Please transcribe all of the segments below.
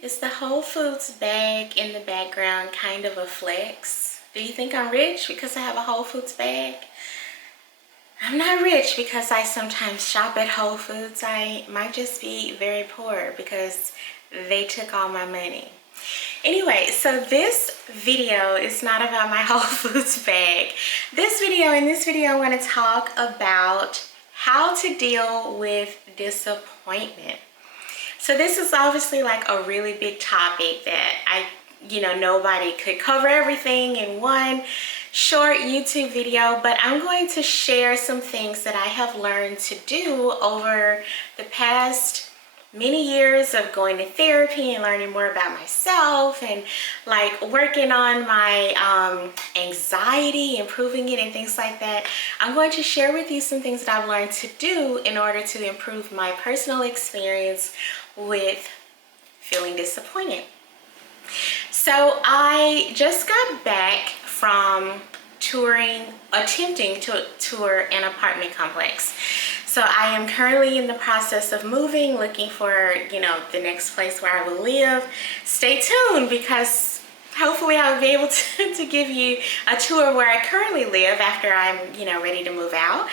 Is the Whole Foods bag in the background kind of a flex? Do you think I'm rich because I have a Whole Foods bag? I'm not rich because I sometimes shop at Whole Foods. I might just be very poor because they took all my money. Anyway, so this video is not about my Whole Foods bag. In this video, I want to talk about how to deal with disappointment. So this is obviously like a really big topic that nobody could cover everything in one short YouTube video, but I'm going to share some things that I have learned to do over the past many years of going to therapy and learning more about myself and like working on my anxiety, improving it and things like that. I'm going to share with you some things that I've learned to do in order to improve my personal experience with feeling disappointed. So I just got back from attempting to tour an apartment complex. So I am currently in the process of moving, looking for, the next place where I will live. Stay tuned because hopefully I'll be able to give you a tour where I currently live after I'm, ready to move out.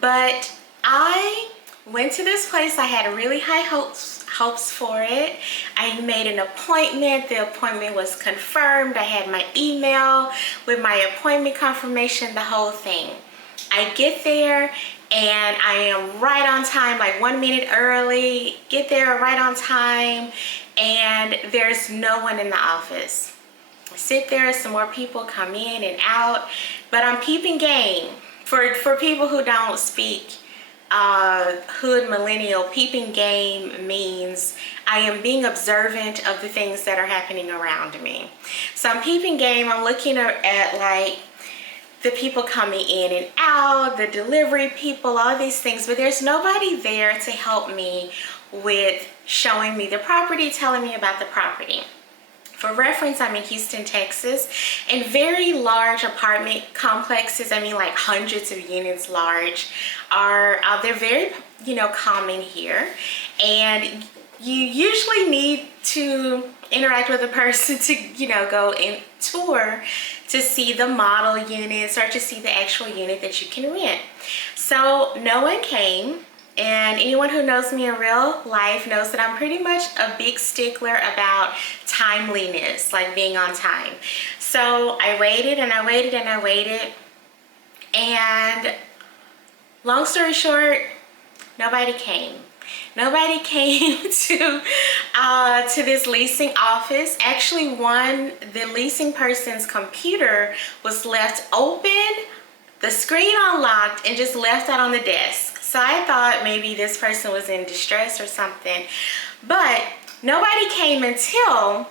But I went to this place. I had really high hopes for it. I made an appointment. The appointment was confirmed. I had my email with my appointment confirmation, the whole thing. I get there and I am right on time, like 1 minute early, get there right on time, and there's no one in the office. I sit there, some more people come in and out, but I'm Peeping Game. For people who don't speak hood millennial, Peeping Game means I am being observant of the things that are happening around me. So I'm Peeping Game. I'm looking at like the people coming in and out, the delivery people, all these things, but there's nobody there to help me with showing me the property, telling me about the property. For reference, I'm in Houston, Texas, and very large apartment complexes, I mean like hundreds of units large, they're very, common here. And you usually need to interact with a person to, go and tour to see the model units or to see the actual unit that you can rent. So no one came. And anyone who knows me in real life knows that I'm pretty much a big stickler about timeliness, like being on time. So I waited and I waited and I waited. And long story short, nobody came. Nobody came to this leasing office. Actually, the leasing person's computer was left open, the screen unlocked, and just left out on the desk. So I thought maybe this person was in distress or something, but nobody came until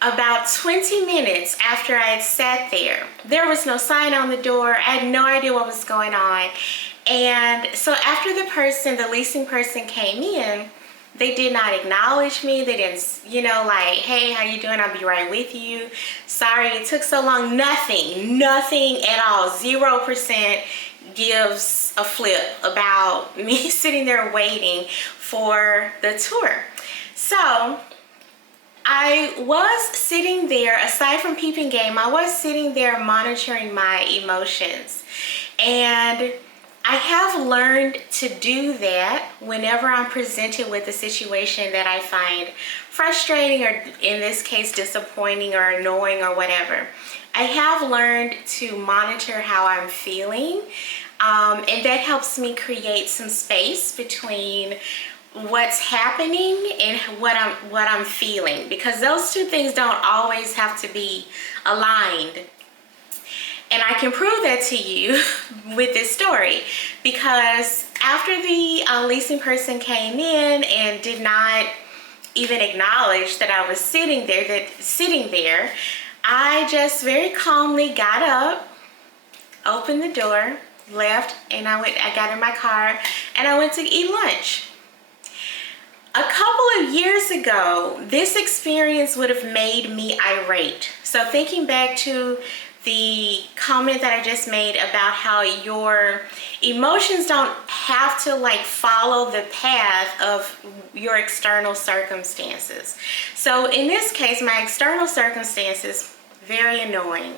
about 20 minutes after I had sat there. There was no sign on the door. I had no idea what was going on. And so after the leasing person came in, they did not acknowledge me. They didn't, like, hey, how you doing? I'll be right with you. Sorry it took so long. Nothing at all. 0% gives a flip about me sitting there waiting for the tour. So I was sitting there, aside from Peeping Game, I was sitting there monitoring my emotions. And I have learned to do that whenever I'm presented with a situation that I find frustrating or, in this case, disappointing or annoying or whatever. I have learned to monitor how I'm feeling, and that helps me create some space between what's happening and what I'm feeling, because those two things don't always have to be aligned. And I can prove that to you with this story, because after the leasing person came in and did not even acknowledge that I was sitting there, I just very calmly got up, opened the door, left, and I got in my car and I went to eat lunch. A couple of years ago, this experience would have made me irate. So thinking back to the comment that I just made about how your emotions don't have to like follow the path of your external circumstances. So in this case, my external circumstances, very annoying,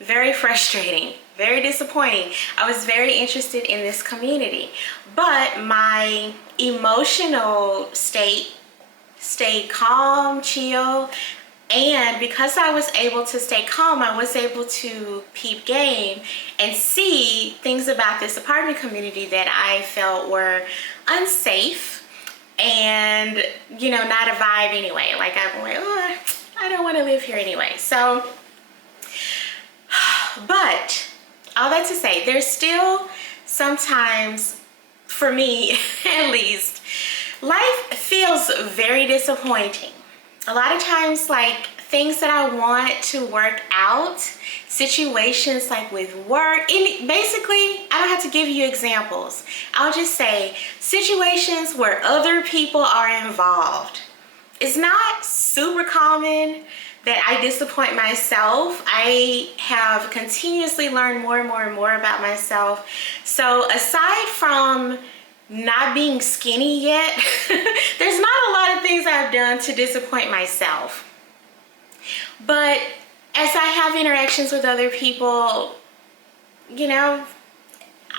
very frustrating, very disappointing. I was very interested in this community, but my emotional state stayed calm, chill, and because I was able to stay calm, I was able to peep game and see things about this apartment community that I felt were unsafe and, you know, not a vibe anyway. Like I'm like, oh, I don't want to live here anyway. So, but all that to say, there's still sometimes, for me at least, life feels very disappointing. A lot of times, like things that I want to work out, situations like with work, basically, I don't have to give you examples. I'll just say situations where other people are involved. It's not super common that I disappoint myself. I have continuously learned more and more and more about myself. So aside from not being skinny yet, there's not a lot of things I've done to disappoint myself. But as I have interactions with other people, you know,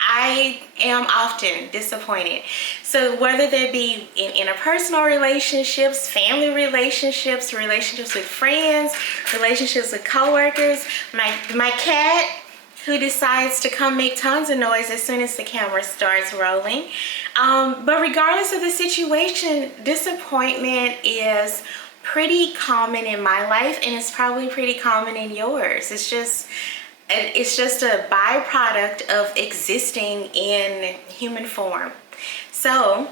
I am often disappointed. So whether they be in interpersonal relationships, family relationships, relationships with friends, relationships with coworkers, my cat, who decides to come make tons of noise as soon as the camera starts rolling. But regardless of the situation, disappointment is pretty common in my life, and it's probably pretty common in yours. It's just a byproduct of existing in human form. So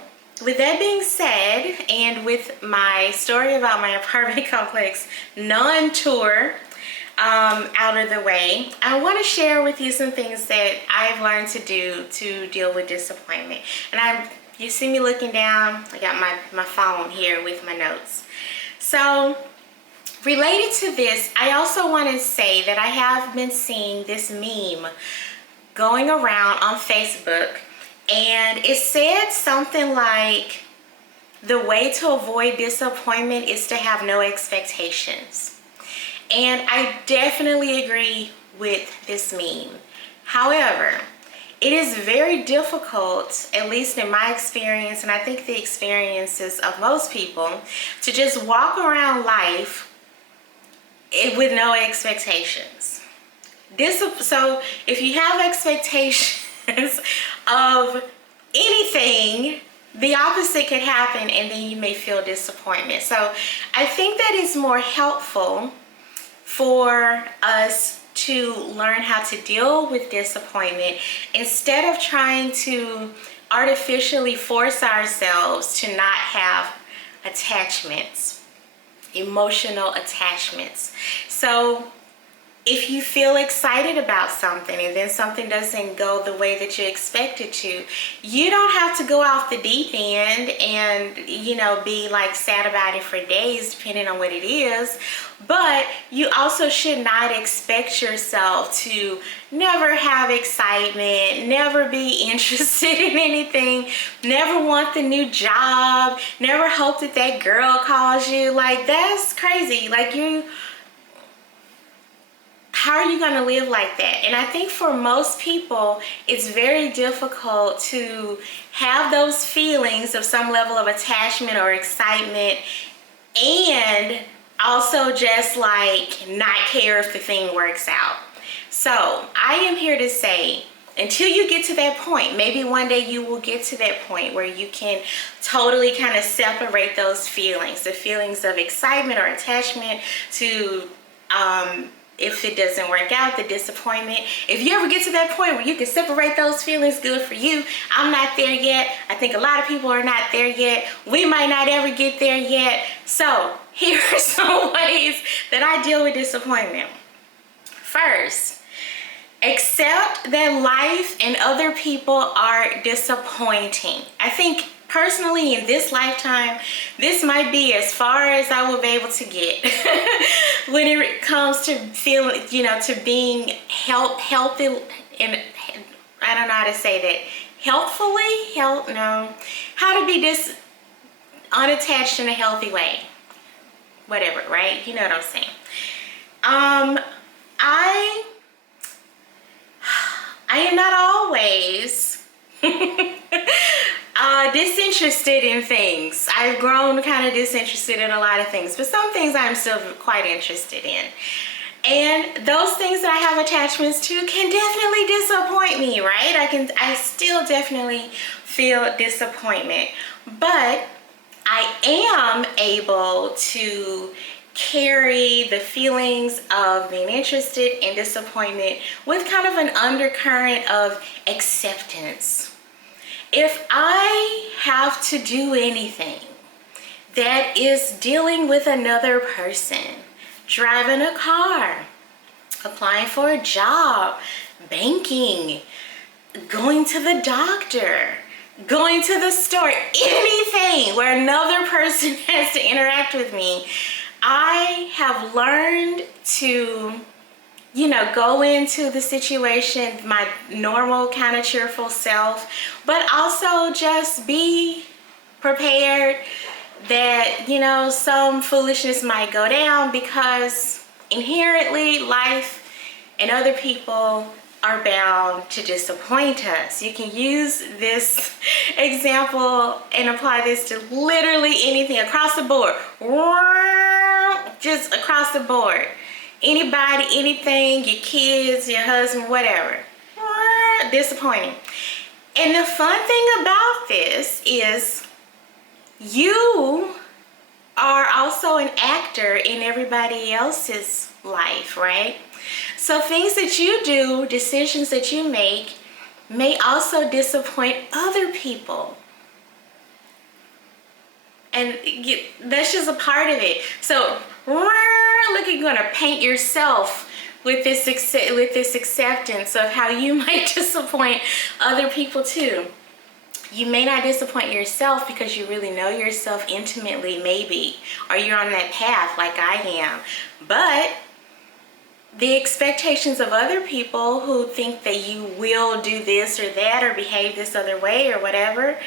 with that being said, and with my story about my apartment complex non-tour out of the way, I want to share with you some things that I've learned to do to deal with disappointment. And you see me looking down, I got my phone here with my notes. So related to this, I also want to say that I have been seeing this meme going around on Facebook, and it said something like, the way to avoid disappointment is to have no expectations. And I definitely agree with this meme. However, it is very difficult, at least in my experience, and I think the experiences of most people, to just walk around life with no expectations. So if you have expectations of anything, the opposite could happen, and then you may feel disappointment. So I think that is more helpful for us to learn how to deal with disappointment instead of trying to artificially force ourselves to not have attachments, emotional attachments. So if you feel excited about something and then something doesn't go the way that you expect it to, you don't have to go off the deep end and, you know, be like sad about it for days, depending on what it is. But you also should not expect yourself to never have excitement, never be interested in anything, never want the new job, never hope that that girl calls you. Like, that's crazy. Like, how are you going to live like that? And I think for most people, it's very difficult to have those feelings of some level of attachment or excitement and also just like not care if the thing works out. So I am here to say, until you get to that point, maybe one day you will get to that point where you can totally kind of separate those feelings, the feelings of excitement or attachment to, if it doesn't work out, the disappointment. If you ever get to that point where you can separate those feelings, good for you. I'm not there yet. I think a lot of people are not there yet. We might not ever get there yet. So here are some ways that I deal with disappointment. First, accept that life and other people are disappointing. I think personally in this lifetime, this might be as far as I will be able to get when it comes to feeling, to being healthy, and I don't know how to say that. How to be unattached in a healthy way. Whatever, right? You know what I'm saying. I am not always disinterested in things. I've grown kind of disinterested in a lot of things, but some things I'm still quite interested in. And those things that I have attachments to can definitely disappoint me, right? I still definitely feel disappointment, but I am able to carry the feelings of being interested and disappointment with kind of an undercurrent of acceptance. If I have to do anything that is dealing with another person, driving a car, applying for a job, banking, going to the doctor, going to the store, anything where another person has to interact with me, I have learned to, go into the situation, my normal kind of cheerful self, but also just be prepared that, some foolishness might go down, because inherently life and other people are bound to disappoint us. You can use this example and apply this to literally anything across the board. Just across the board. Anybody, anything, your kids, your husband, whatever. Disappointing. And the fun thing about this is you are also an actor in everybody else's life, right? So things that you do, decisions that you make, may also disappoint other people. And that's just a part of it. So look, you're going to paint yourself with this acceptance of how you might disappoint other people too. You may not disappoint yourself because you really know yourself intimately, maybe, or you're on that path like I am. But the expectations of other people who think that you will do this or that or behave this other way or whatever,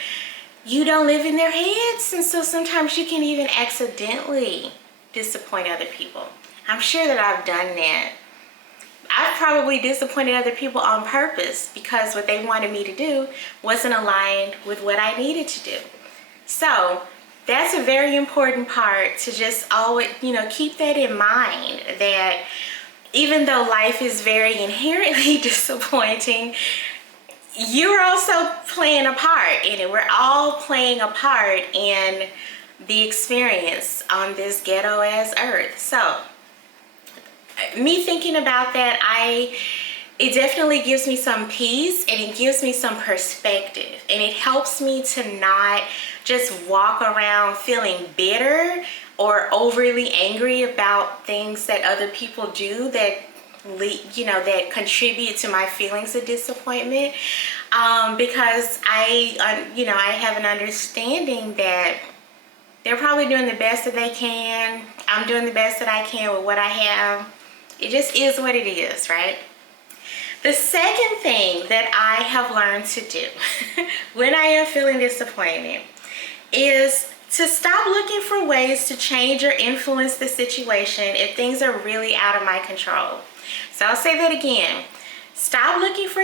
you don't live in their heads. And so sometimes you can even accidentally disappoint other people. I'm sure that I've done that. I've probably disappointed other people on purpose because what they wanted me to do wasn't aligned with what I needed to do. So that's a very important part to just always, keep that in mind, that even though life is very inherently disappointing, you're also playing a part in it. We're all playing a part in the experience on this ghetto ass earth. So me thinking about that, it definitely gives me some peace, and it gives me some perspective, and it helps me to not just walk around feeling bitter or overly angry about things that other people do that that contribute to my feelings of disappointment, because I have an understanding that they're probably doing the best that they can. I'm doing the best that I can with what I have. It just is what it is, right? The second thing that I have learned to do when I am feeling disappointed is to stop looking for ways to change or influence the situation if things are really out of my control. So I'll say that again. Stop looking for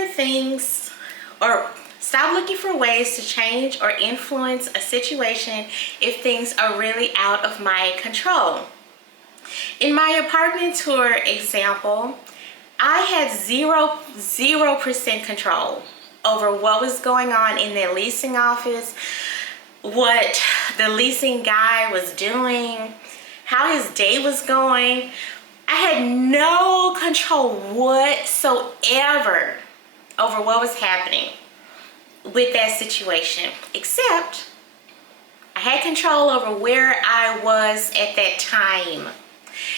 ways to change or influence a situation if things are really out of my control. In my apartment tour example, I had 0% control over what was going on in the leasing office, what the leasing guy was doing, how his day was going. I had no control whatsoever over what was happening with that situation, except I had control over where I was at that time.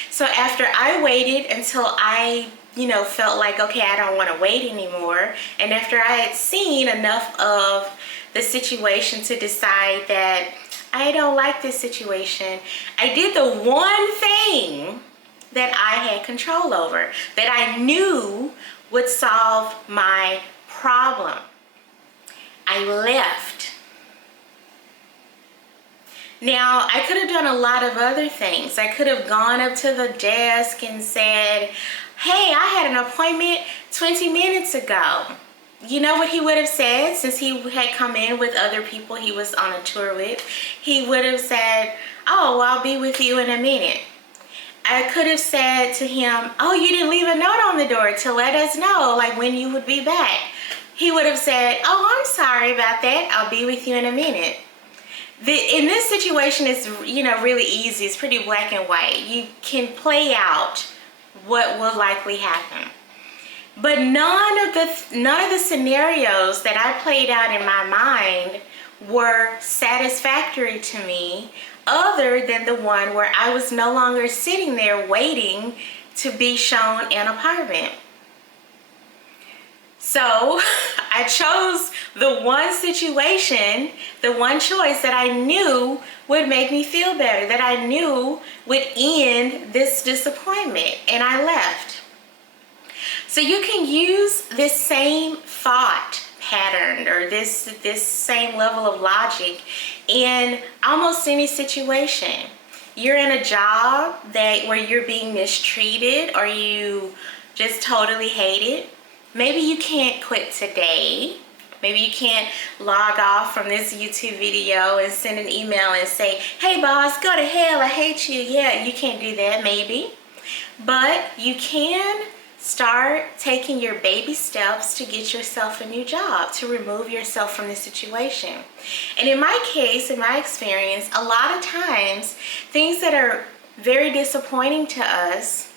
So after I waited until I felt like, okay, I don't want to wait anymore, and after I had seen enough of the situation to decide that I don't like this situation. I did the one thing that I had control over, that I knew would solve my problem. I left. Now, I could have done a lot of other things. I could have gone up to the desk and said, hey, I had an appointment 20 minutes ago. You know what he would have said, since he had come in with other people he was on a tour with? He would have said, oh, well, I'll be with you in a minute. I could have said to him, oh, you didn't leave a note on the door to let us know, like, when you would be back. He would have said, oh, I'm sorry about that. I'll be with you in a minute. In this situation, it's, really easy. It's pretty black and white. You can play out what will likely happen. But none of the scenarios that I played out in my mind were satisfactory to me, other than the one where I was no longer sitting there waiting to be shown an apartment. So I chose the one situation, the one choice that I knew would make me feel better, that I knew would end this disappointment, and I left. So you can use this same thought pattern or this same level of logic in almost any situation. You're in a job where you're being mistreated, or you just totally hate it. Maybe you can't quit today. Maybe you can't log off from this YouTube video and send an email and say, hey boss, go to hell, I hate you. Yeah, you can't do that, maybe. But you can start taking your baby steps to get yourself a new job, to remove yourself from the situation. And in my case, in my experience, a lot of times, things that are very disappointing to us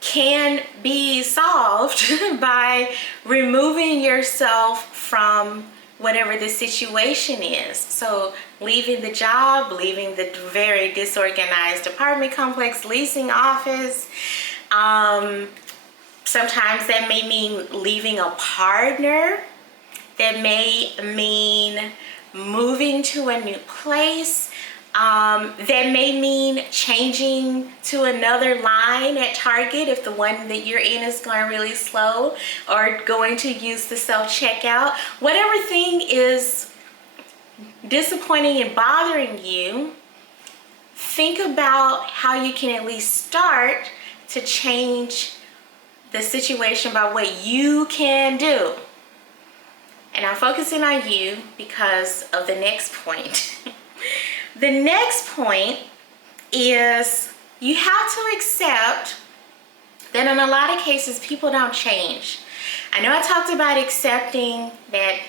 can be solved by removing yourself from whatever the situation is. So leaving the job, leaving the very disorganized apartment complex, leasing office. Sometimes that may mean leaving a partner. That may mean moving to a new place. That may mean changing to another line at Target if the one that you're in is going really slow, or going to use the self-checkout. Whatever thing is disappointing and bothering you, think about how you can at least start to change the situation by what you can do. And I'm focusing on you because of the next point. The next point is you have to accept that in a lot of cases, people don't change. I know I talked about accepting that,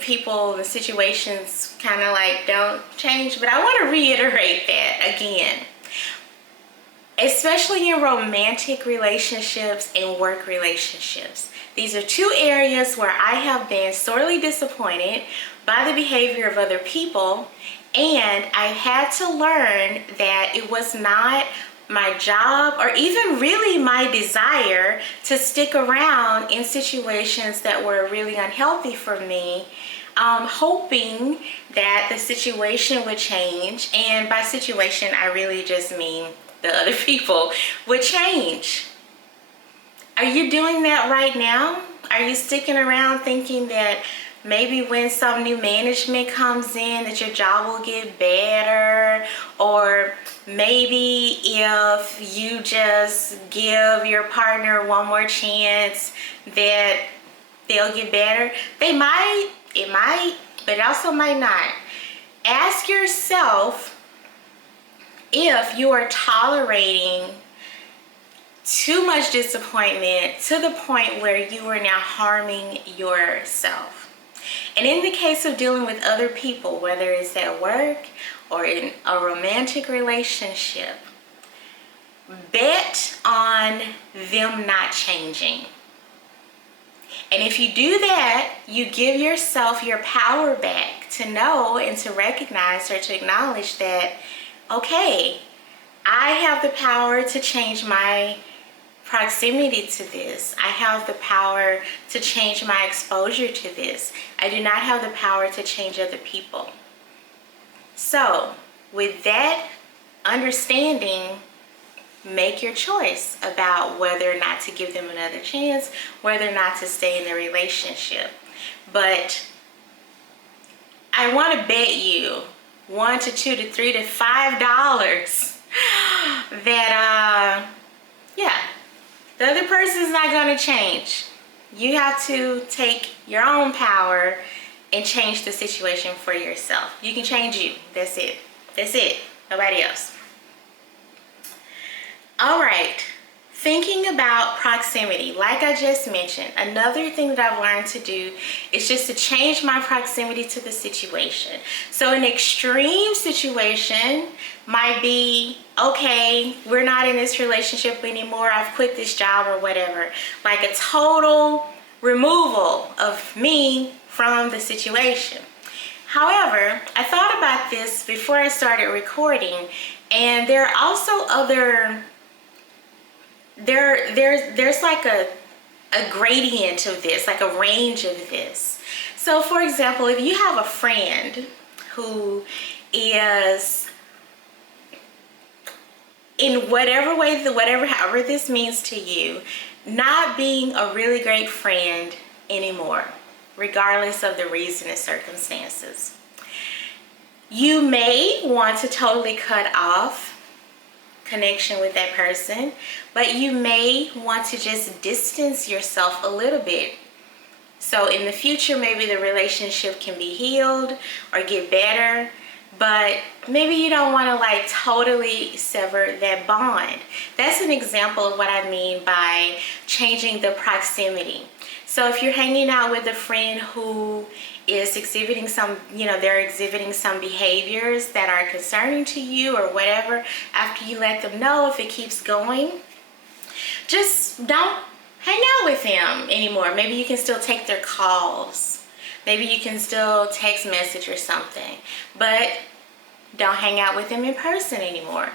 people and situations kind of like don't change, but I want to reiterate that again. Especially in romantic relationships and work relationships. These are two areas where I have been sorely disappointed by the behavior of other people, and I had to learn that it was not my job or even really my desire to stick around in situations that were really unhealthy for me, hoping that the situation would change. And by situation, I really just mean the other people would change. Are you doing that right now? Are you sticking around thinking that maybe when some new management comes in that your job will get better? Or maybe if you just give your partner one more chance that they'll get better? They might, it might, but it also might not. Ask yourself if you are tolerating too much disappointment to the point where you are now harming yourself. And in the case of dealing with other people, whether it's at work or in a romantic relationship, bet on them not changing. And if you do that, you give yourself your power back to know and to recognize or to acknowledge that, okay, I have the power to change my proximity to this. I have the power to change my exposure to this. I do not have the power to change other people. So, with that understanding, make your choice about whether or not to give them another chance, whether or not to stay in the relationship. But I want to bet you $1 to $2 to $3 to $5 that yeah, the other person's not going to change. You have to take your own power and change the situation for yourself. You can change you. That's it. That's it. Nobody else. All right. Thinking about proximity, like I just mentioned, another thing that I've learned to do is just to change my proximity to the situation. So an extreme situation might be, okay, we're not in this relationship anymore, I've quit this job or whatever. Like a total removal of me from the situation. However, I thought about this before I started recording, and there are also other there's like a gradient of this, like a range of this. So for example, if you have a friend who is in whatever way, however this means to you, not being a really great friend anymore, regardless of the reason and circumstances, you may want to totally cut off connection with that person, but you may want to just distance yourself a little bit. So in the future, maybe the relationship can be healed or get better, but maybe you don't want to like totally sever that bond. That's an example of what I mean by changing the proximity. So if you're hanging out with a friend who is exhibiting some, they're exhibiting some behaviors that are concerning to you or whatever, after you let them know, if it keeps going, just don't hang out with them anymore. Maybe you can still take their calls. Maybe you can still text message or something, but don't hang out with them in person anymore,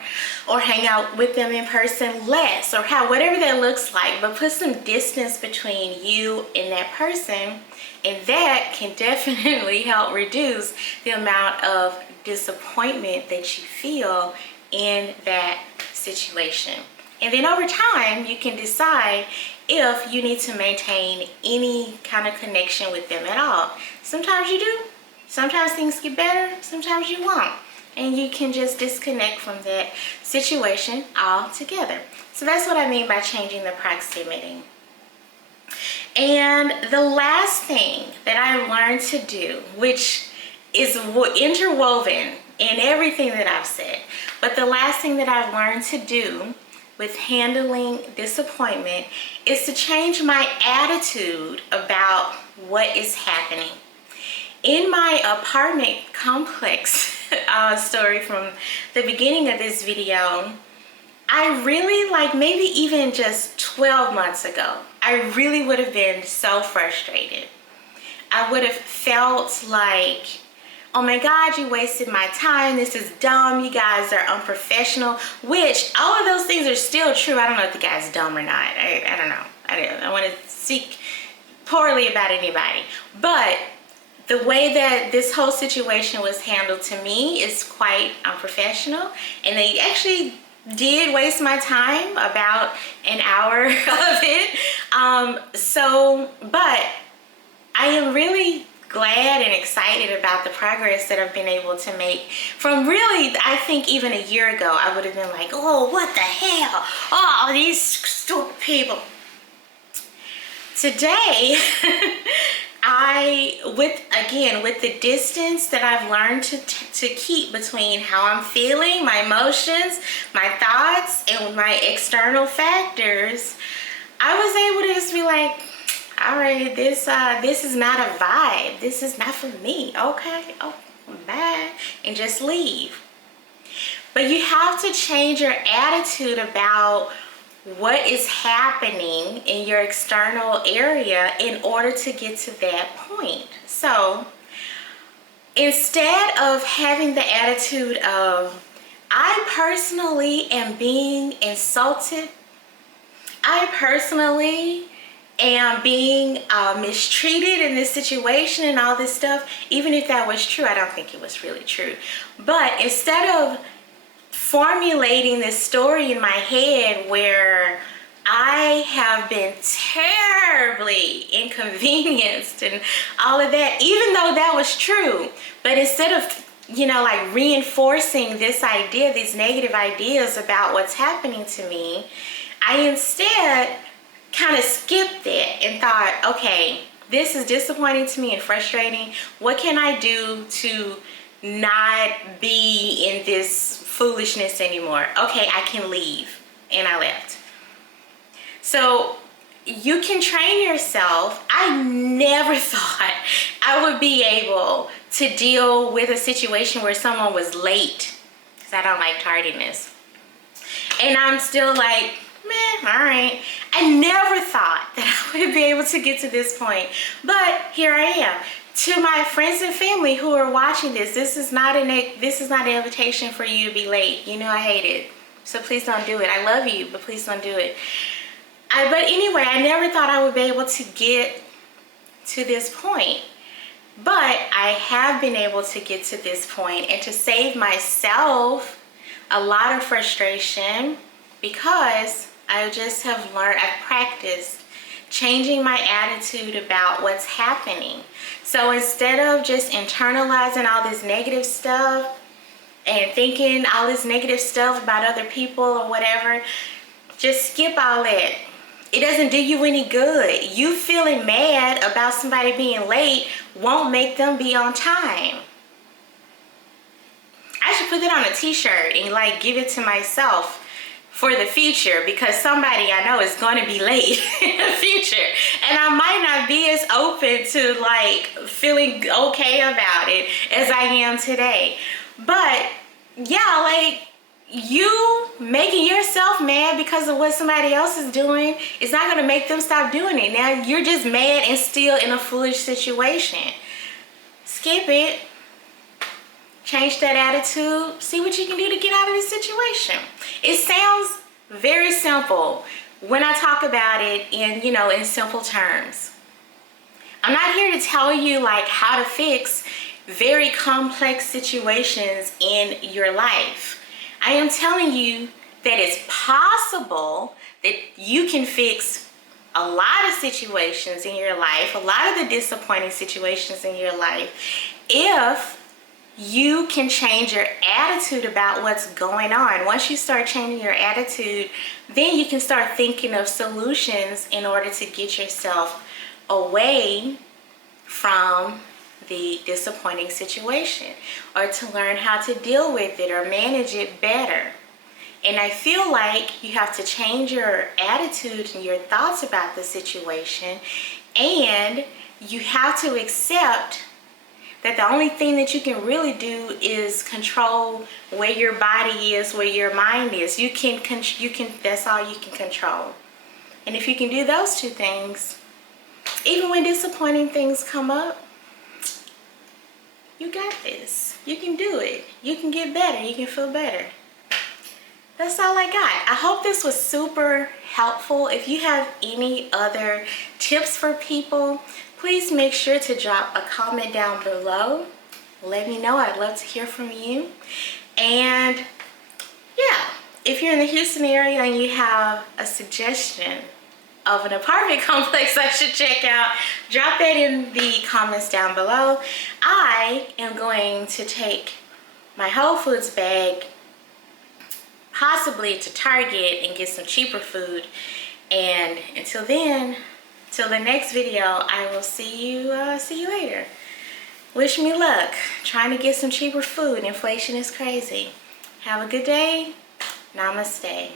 or hang out with them in person less, or whatever that looks like, but put some distance between you and that person, and that can definitely help reduce the amount of disappointment that you feel in that situation. And then over time, you can decide if you need to maintain any kind of connection with them at all. Sometimes you do. Sometimes things get better. Sometimes you won't. And you can just disconnect from that situation altogether. So that's what I mean by changing the proximity. And the last thing that I learned to do, which is interwoven in everything that I've said, but the last thing that I've learned to do with handling disappointment is to change my attitude about what is happening. In my apartment complex story from the beginning of this video, I really, maybe even just 12 months ago, I really would have been so frustrated. I would have felt like, oh my God, you wasted my time. This is dumb. You guys are unprofessional, which all of those things are still true. I don't know if the guy's dumb or not. I don't know. I want to speak poorly about anybody. But the way that this whole situation was handled to me is quite unprofessional. And they actually did waste my time, about an hour of it. But I am really glad and excited about the progress that I've been able to make from really, I think even a year ago, I would have been like, oh, what the hell? Oh, these stupid people. Today, with the distance that I've learned to keep between how I'm feeling, my emotions, my thoughts, and my external factors, I was able to just be like, all right, this is not a vibe. This is not for me. Okay, oh, bye, and just leave. But you have to change your attitude about what is happening in your external area in order to get to that point. So instead of having the attitude of, I personally am being insulted I personally am being mistreated in this situation and all this stuff. Even if that was true, I don't think it was really true. But instead of formulating this story in my head where I have been terribly inconvenienced and all of that, even though that was true, but instead of, you know, like reinforcing this idea, these negative ideas about what's happening to me, I instead kind of skipped it and thought, okay, this is disappointing to me and frustrating. What can I do to not be in this foolishness anymore? Okay, I can leave. And I left. So you can train yourself. I never thought I would be able to deal with a situation where someone was late, because I don't like tardiness. And I'm still like, meh, all right. I never thought that I would be able to get to this point, but here I am. To my friends and family who are watching this, this is not an invitation for you to be late. You know I hate it, so please don't do it. I love you, but please don't do it. But anyway, I never thought I would be able to get to this point, but I have been able to get to this point and to save myself a lot of frustration, because I just have learned, I've practiced changing my attitude about what's happening. So instead of just internalizing all this negative stuff and thinking all this negative stuff about other people or whatever, just skip all that. It doesn't do you any good. You feeling mad about somebody being late won't make them be on time. I should put that on a t-shirt and like give it to myself for the future, because somebody I know is going to be late in the future, and I might not be as open to like feeling okay about it as I am today. But yeah, like, you making yourself mad because of what somebody else is doing is not going to make them stop doing it. Now you're just mad and still in a foolish situation. Skip it. Change that attitude. See what you can do to get out of this situation. It sounds very simple when I talk about it in, you know, in simple terms. I'm not here to tell you like how to fix very complex situations in your life. I am telling you that it's possible that you can fix a lot of situations in your life, a lot of the disappointing situations in your life, if you can change your attitude about what's going on. Once you start changing your attitude, then you can start thinking of solutions in order to get yourself away from the disappointing situation, or to learn how to deal with it or manage it better. And I feel like you have to change your attitude and your thoughts about the situation, and you have to accept that the only thing that you can really do is control where your body is, where your mind is. You can that's all you can control. And if you can do those two things, even when disappointing things come up, you got this. You can do it. You can get better. You can feel better. That's all I got. I hope this was super helpful. If you have any other tips for people, please make sure to drop a comment down below. Let me know. I'd love to hear from you. And yeah, if you're in the Houston area and you have a suggestion of an apartment complex I should check out, drop that in the comments down below. I am going to take my Whole Foods bag possibly to Target and get some cheaper food. And until then, till the next video, I will see you later. Wish me luck trying to get some cheaper food. Inflation is crazy. Have a good day. Namaste.